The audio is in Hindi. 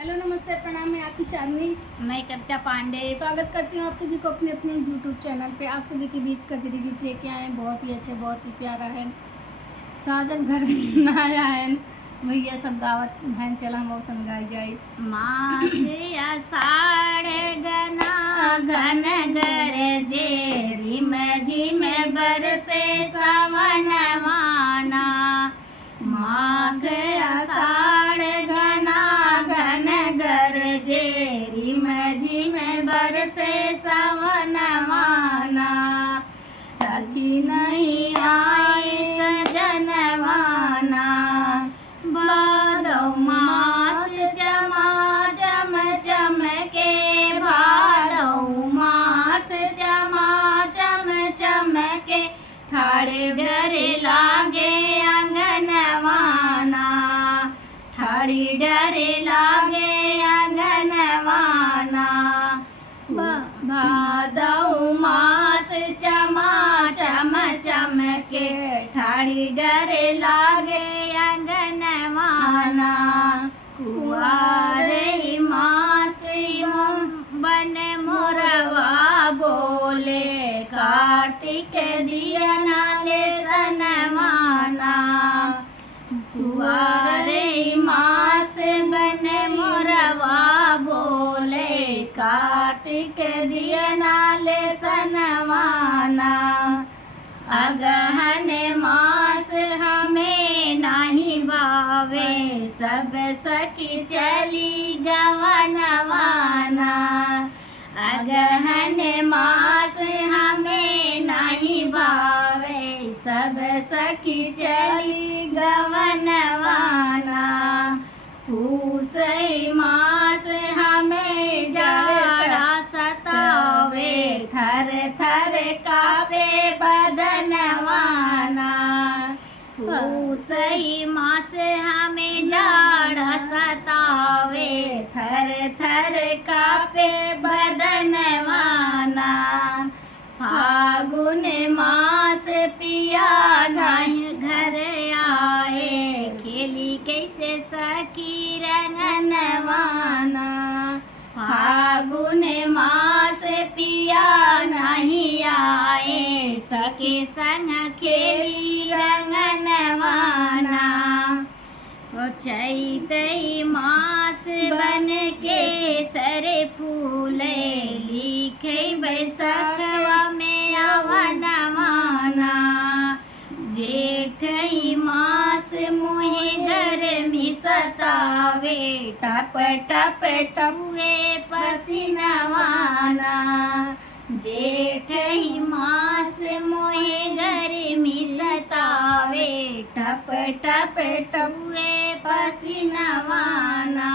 हेलो नमस्ते प्रणाम, मैं आपकी चांदनी। मैं कविता पांडे स्वागत करती हूँ आप सभी को अपने अपने यूट्यूब चैनल पे। आप सभी के बीच कजरी गीत लेके आए हैं, बहुत ही अच्छे, बहुत ही प्यारा है। साजन घर ना आया है भैया, सब दावत बहन चला मौसम गाई जाए। मास आषाढ़ गना घन गरजे रिम झिम बरसे सावन माना। मास आषाढ़ गना घन गरजे रिम झिम बरसे सावन माना। सखी नहीं आए सजन माना। भादौ मास चमा चम चमके भादौ मास चमा चम चमके ठाड़े डरे लागे आंगनवाना। ठाड़ी डरे लागे आंगनवाना। भादौ मास चमा चम चमके ठाड़ी डरे लागे आंगनवाना। कुआरे मास बन मोरवा बोले कार्तिक दिया नाले सनमाना। कुआरे मास बन मोरवा बोले कार्तिक दिया नाले सनमाना। अगहन मास हमें नहीं बावे सब सखी चली गवनवाना। अगहन मास हमें नहीं बावे सब सखी चली गवनवाना। पूस मास हमें जाड़ा सतावे थर थर कापे बदनवाना। पूस मास हमें जाड़ा सतावे थर थर कापे बदनवाना। फागुन मास पिया नहीं घर आए खेली कैसे सखी रंगनवाना। फागुन मास पिया नहीं आए सके संग खेली रंगनवाना। वो चैतई मास बन के सरे फूले लिखे बैसखवा में अवनवाना। जेठई मास मुहे गर्मी सतावे टप टप टुए पसीनवाना। जेठई मास मुहे गर्मी सतावे टप टप टुए पसीनवाना।